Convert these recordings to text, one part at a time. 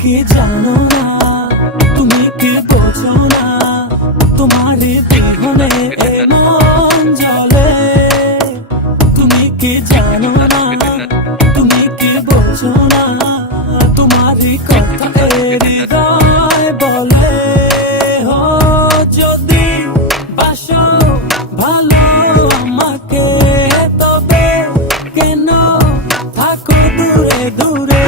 কি জানো না? তুমি কি বোঝো না? তোমার বিহনে এ মন জলে তুমি কি জানো না? তুমি কি বোঝো না? তোমার কথা হৃদয় বলে। হো, যদি বাসো ভালো আমাকে, তবে কেন থাকো দূরে দূরে?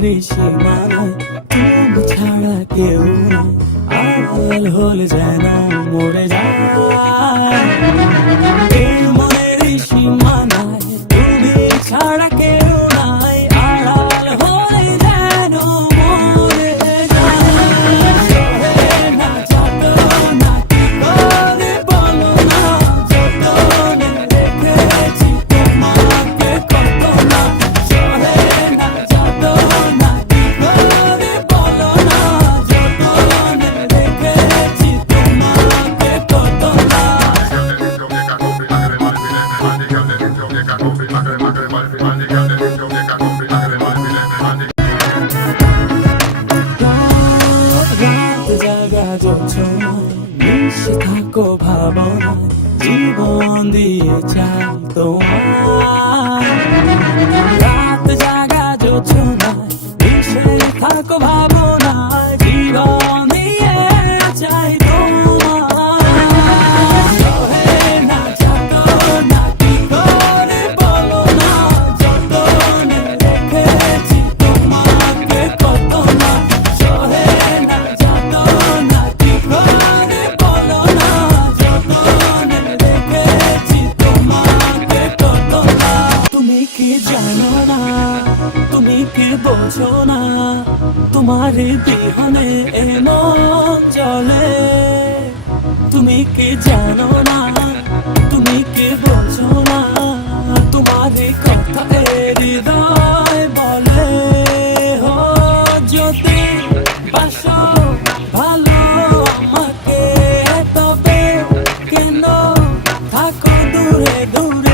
মনের সীমানায় তুমি ছাড়া কেউ নাই আড়াল হলে যেন মরে যায়। থাকো ভাবনায় জীবন দিয়ে চাই তোমার রাত জাগা যোছনায় মিশে থাকো ভাবনায় কি জানো না? তুমি কি বোঝো না? তোমার বিহনে এমন চলে। তুমি কি জানো না? তুমি কি বোঝো না? তোমার কথা হৃদয় বলে। হো যদি বাসো ভালো আমাকে, তবে কেন থাকো দূরে দূরে?